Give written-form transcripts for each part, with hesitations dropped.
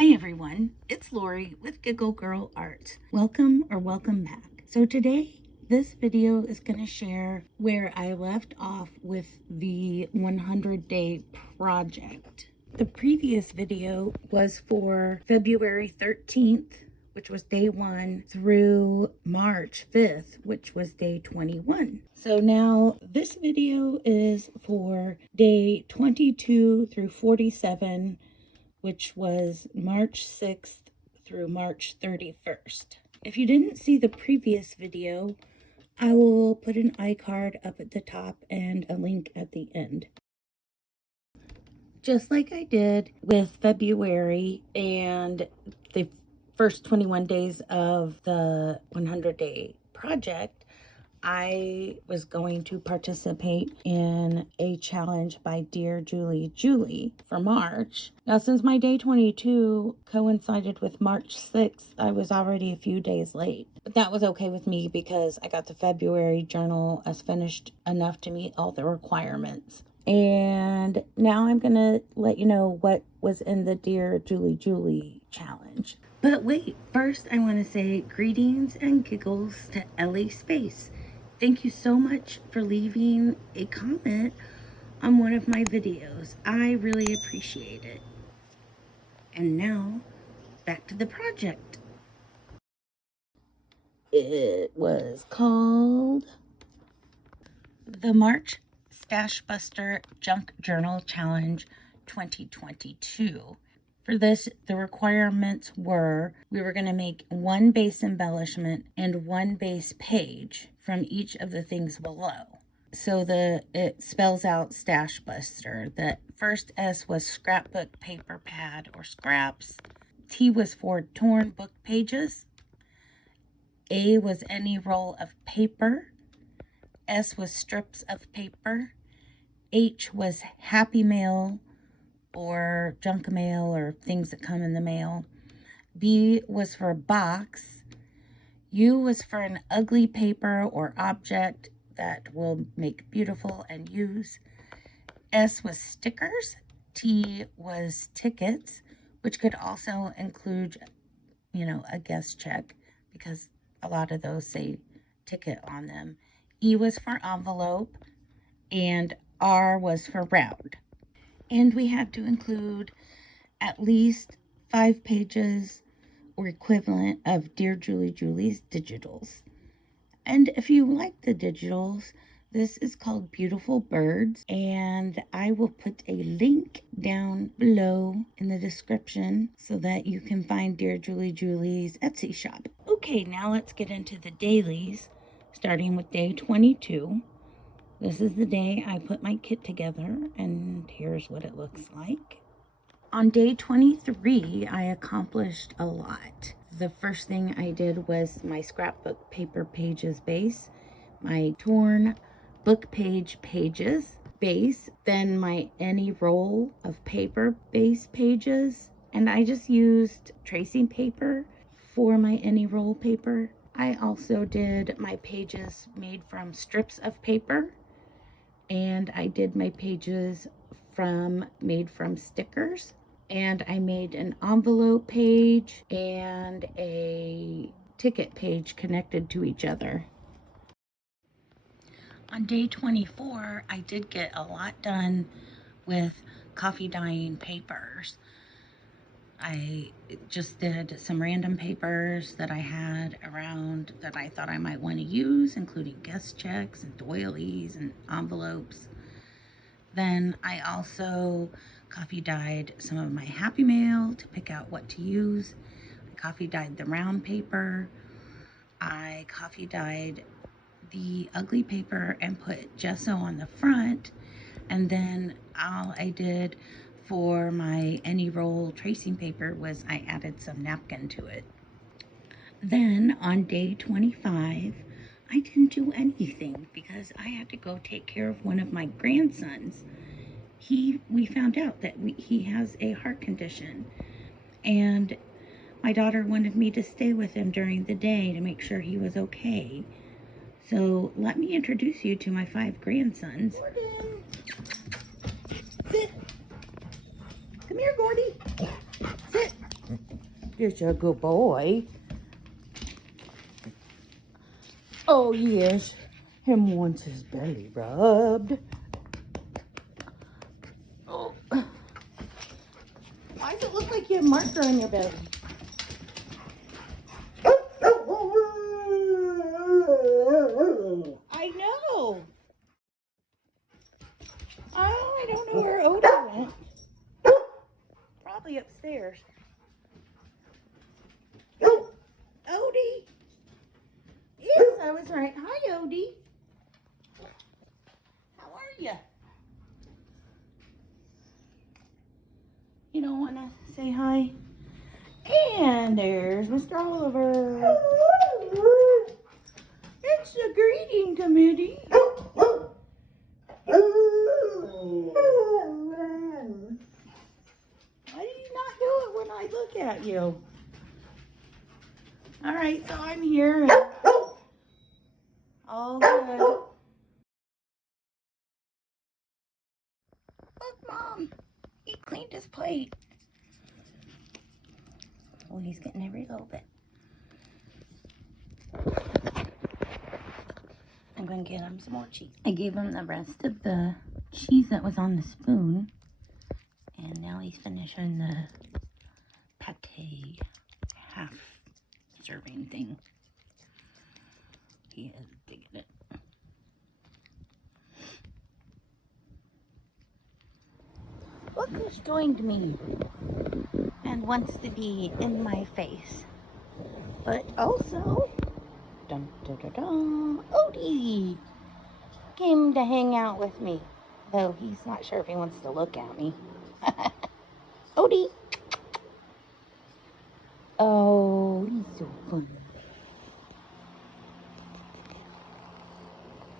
Hi everyone, it's Lori with Giggle Girl Art. Welcome or welcome back. So today, this video is going to share where I left off with the 100-day project. The previous video was for February 13th, which was day 1, through March 5th, which was day 21. So now this video is for day 22 through 47, which was March 6th through March 31st. If you didn't see the previous video, I will put an iCard up at the top and a link at the end. Just like I did with February and the first 21 days of the 100-day project, I was going to participate in a challenge by DearJulieJulie for March. Now, since my day 22 coincided with March 6th, I was already a few days late. But that was okay with me because I got the February journal as finished enough to meet all the requirements. And now I'm going to let you know what was in the DearJulieJulie challenge. But wait, first I want to say greetings and giggles to LA Space. Thank you so much for leaving a comment on one of my videos. I really appreciate it. And now, back to the project. It was called the March Stash Buster Junk Journal Challenge 2022. For this, the requirements were we were going to make one base embellishment and one base page from each of the things below. So it spells out Stash Buster. The first S was scrapbook paper pad or scraps. T was for torn book pages. A was any roll of paper. S was strips of paper. H was happy mail or junk mail or things that come in the mail. B was for a box. U was for an ugly paper or object that we'll make beautiful and use. S was stickers. T was tickets, which could also include, a guest check because a lot of those say ticket on them. E was for envelope, and R was for round. And we had to include at least 5 pages or equivalent of DearJulieJulie's digitals. And if you like the digitals, this is called Beautiful Birds, and I will put a link down below in the description so that you can find DearJulieJulie's Etsy shop. Okay, now let's get into the dailies, starting with day 22. This is the day I put my kit together, and here's what it looks like. On day 23, I accomplished a lot. The first thing I did was my scrapbook paper pages base, my torn book pages base, then my any roll of paper base pages, and I just used tracing paper for my any roll paper. I also did my pages made from strips of paper, and I did my pages made from stickers, and I made an envelope page and a ticket page connected to each other. On day 24, I did get a lot done with coffee dyeing papers. I just did some random papers that I had around that I thought I might want to use, including guest checks and doilies and envelopes. Then I also coffee dyed some of my happy mail to pick out what to use. I coffee dyed the round paper. I coffee dyed the ugly paper and put gesso on the front. And then all I did for my any roll tracing paper was I added some napkin to it. Then on day 25, I didn't do anything because I had to go take care of one of my grandsons. We found out that he has a heart condition, and my daughter wanted me to stay with him during the day to make sure he was okay. So let me introduce you to my 5 grandsons. Gordon. Sit. Come here, Gordy. Sit. You're a good boy. Oh, yes. Him wants his belly rubbed. Oh. Why does it look like you have marker on your belly? I know. Oh, I don't know where Odie went. Probably upstairs. Odie. Yes, I was right. Hi, Odie. How are you? You don't want to say hi? And there's Mr. Oliver. It's the greeting committee. Why do you not do it when I look at you? All right, so I'm here. And all good. Look, Mom. He cleaned his plate. Oh, he's getting every little bit. I'm going to get him some more cheese. I gave him the rest of the cheese that was on the spoon. And now he's finishing the pate half serving thing. He is digging it. Look who's joined me and wants to be in my face. But also, dun, dun, dun, dun, Odie came to hang out with me. Though he's not sure if he wants to look at me. Odie. Oh, he's so funny.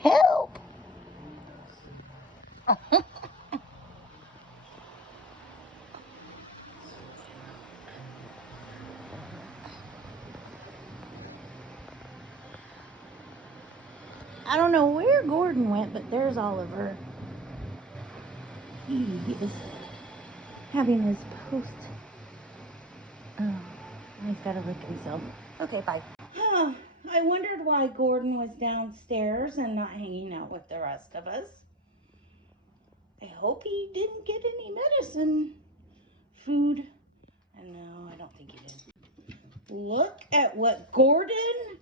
Help! I don't know where Gordon went, but there's Oliver. He is having his post. Oh, he's got to lick himself. Okay, bye. I wondered why Gordon was downstairs and not hanging out with the rest of us. I hope he didn't get any medicine. Food. And no, I don't think he did. Look at what Gordon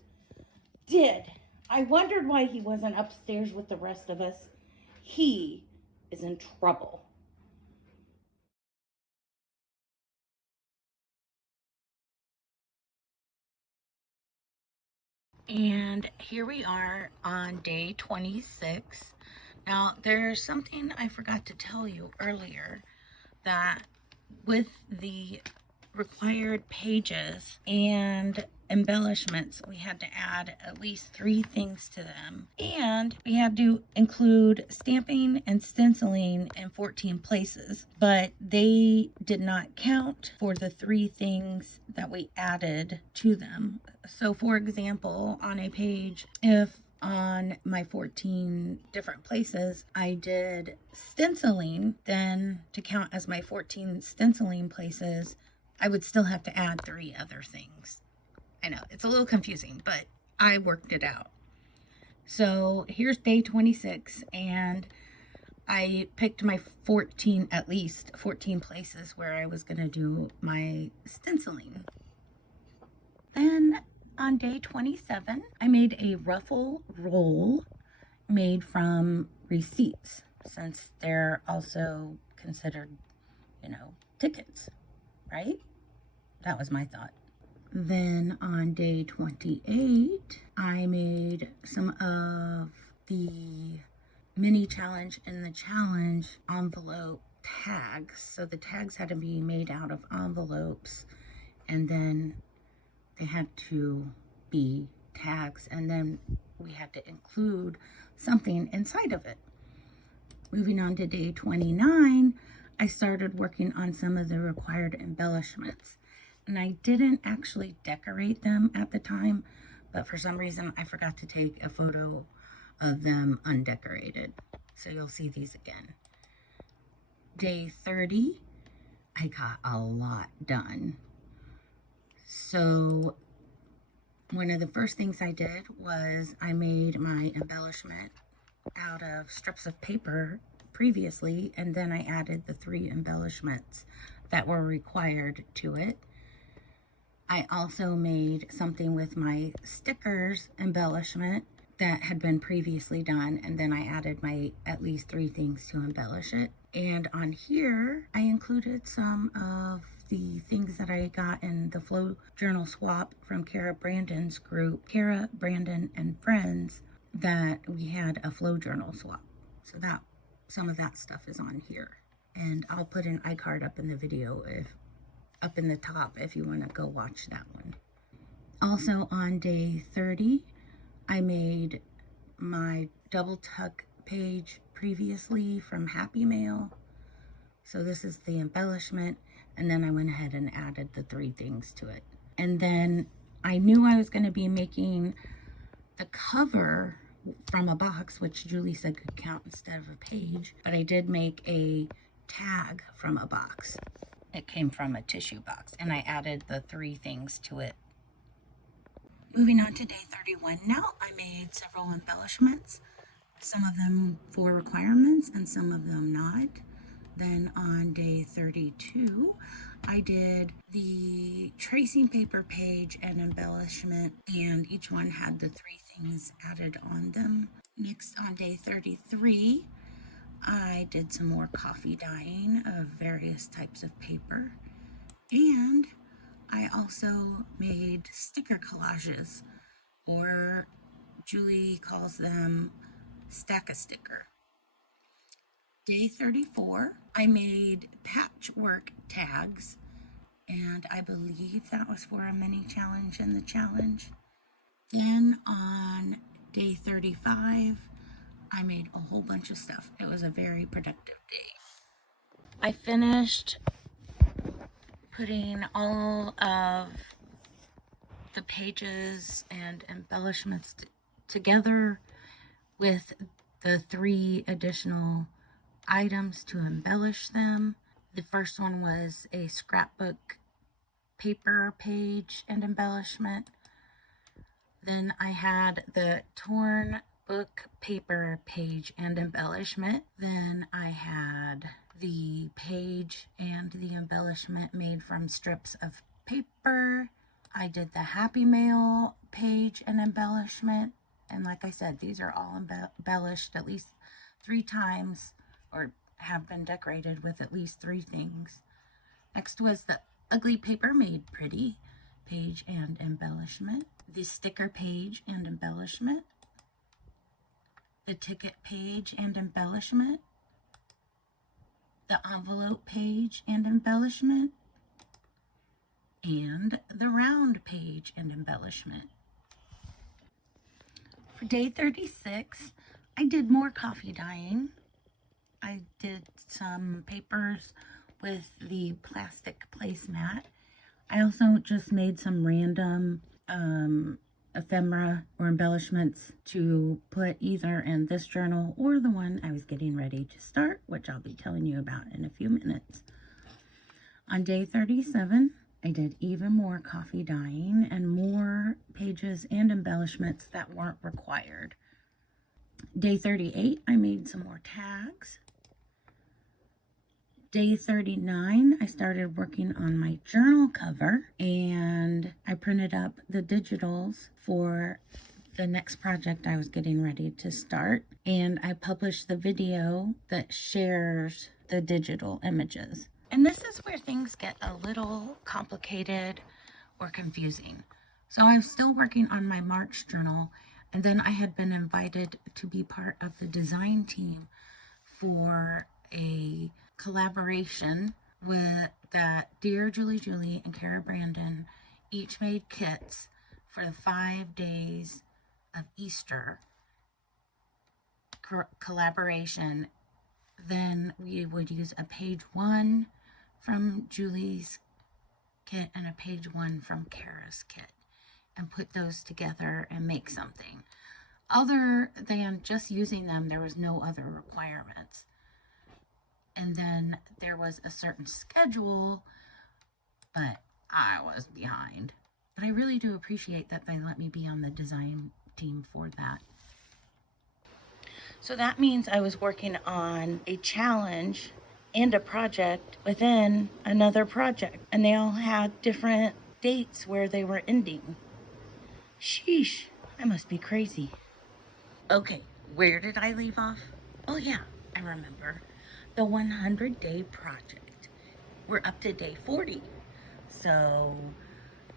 did. I wondered why he wasn't upstairs with the rest of us. He is in trouble. And here we are on day 26. Now, there's something I forgot to tell you earlier, that with the required pages and embellishments, we had to add at least 3 things to them, and we had to include stamping and stenciling in 14 places, but they did not count for the 3 things that we added to them. So for example, on a page, if on my 14 different places I did stenciling, then to count as my 14 stenciling places, I would still have to add 3 other things. I know, it's a little confusing, but I worked it out. So here's day 26, and I picked my 14, at least 14 places where I was going to do my stenciling. Then on day 27, I made a ruffle roll made from receipts, since they're also considered, tickets, right? That was my thought. Then on day 28, I made some of the mini challenge and the challenge envelope tags. So the tags had to be made out of envelopes, and then they had to be tags, and then we had to include something inside of it. Moving on to day 29, I started working on some of the required embellishments. And I didn't actually decorate them at the time, but for some reason I forgot to take a photo of them undecorated. So you'll see these again. Day 30, I got a lot done. So one of the first things I did was I made my embellishment out of strips of paper previously, and then I added the 3 embellishments that were required to it. I also made something with my stickers embellishment that had been previously done, and then I added my at least 3 things to embellish it. And on here I included some of the things that I got in the Flow Journal swap from Kara Brandon's group, Kara, Brandon, and Friends, that we had a Flow Journal swap. So that some of that stuff is on here, and I'll put an iCard up in the video, up in the top, if you want to go watch that one. Also on day 30, I made my double tuck page previously from Happy Mail. So this is the embellishment, and then I went ahead and added the 3 things to it. And then I knew I was going to be making the cover from a box, which Julie said could count instead of a page, but I did make a tag from a box. It came from a tissue box, and I added the 3 things to it. Moving on to day 31 now, I made several embellishments, some of them for requirements and some of them not. Then on day 32, I did the tracing paper page and embellishment, and each one had the 3 things added on them. Next, on day 33, I did some more coffee dyeing of various types of paper, and I also made sticker collages, or Julie calls them stack-a-sticker. Day 34, I made patchwork tags, and I believe that was for a mini challenge in the challenge. Then on day 35, I made a whole bunch of stuff. It was a very productive day. I finished putting all of the pages and embellishments together with the 3 additional items to embellish them. The first one was a scrapbook paper page and embellishment. Then I had the torn book paper page and embellishment. Then I had the page and the embellishment made from strips of paper. I did the Happy Mail page and embellishment. And like I said, these are all embellished at least 3 times, or have been decorated with at least 3 things. Next was the Ugly Paper Made Pretty page and embellishment, the sticker page and embellishment, the ticket page and embellishment, the envelope page and embellishment, and the round page and embellishment. For day 36, I did more coffee dyeing. I did some papers with the plastic placemat. I also just made some random ephemera or embellishments to put either in this journal or the one I was getting ready to start, which I'll be telling you about in a few minutes. On day 37, I did even more coffee dyeing and more pages and embellishments that weren't required. Day 38, I made some more tags. Day 39, I started working on my journal cover, and I printed up the digitals for the next project I was getting ready to start, and I published the video that shares the digital images. And this is where things get a little complicated or confusing. So I'm still working on my March journal, and then I had been invited to be part of the design team for a collaboration with that DearJulieJulie and Kara Brandon each made kits for the 5 days of Easter collaboration. Then we would use a page 1 from Julie's kit and a page 1 from Kara's kit and put those together and make something. Other than just using them, there was no other requirements. And then there was a certain schedule, but I was behind. But I really do appreciate that they let me be on the design team for that. So that means I was working on a challenge and a project within another project, and they all had different dates where they were ending. Sheesh, I must be crazy. Okay, where did I leave off? Oh yeah, I remember. The 100-day project. We're up to day 40. So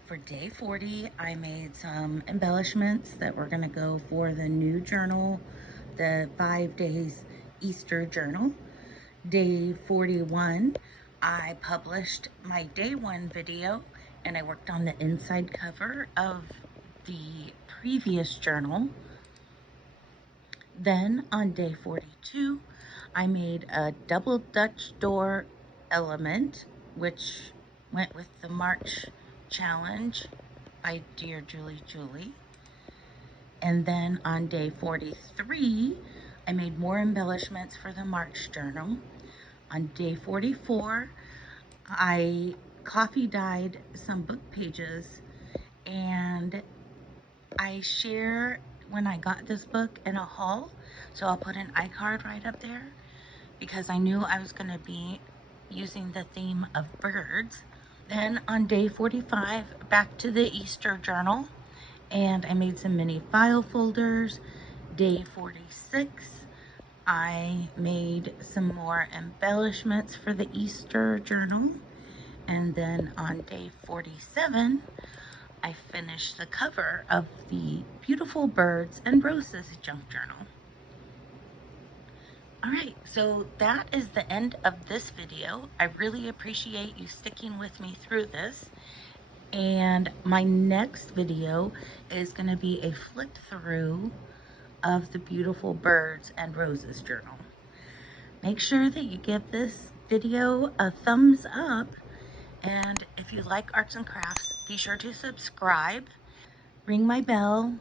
for day 40, I made some embellishments that were gonna go for the new journal, the 5 days Easter journal. Day 41, I published my day 1 video, and I worked on the inside cover of the previous journal. Then on day 42, I made a double Dutch door element, which went with the March challenge by DearJulieJulie. And then on day 43, I made more embellishments for the March journal. On day 44, I coffee dyed some book pages, and I share when I got this book in a haul, so I'll put an iCard right up there because I knew I was going to be using the theme of birds. Then on day 45, back to the Easter journal, and I made some mini file folders. Day 46, I made some more embellishments for the Easter journal. And then on day 47, I finished the cover of the Beautiful Birds and Roses junk journal. Alright, so that is the end of this video. I really appreciate you sticking with me through this. And my next video is going to be a flip through of the Beautiful Birds and Roses journal. Make sure that you give this video a thumbs up, and if you like arts and crafts, be sure to subscribe, ring my bell,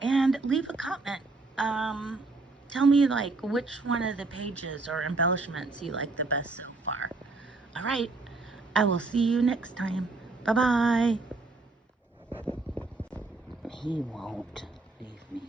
and leave a comment. Tell me like which one of the pages or embellishments you like the best so far. All right, I will see you next time. Bye-bye. He won't leave me.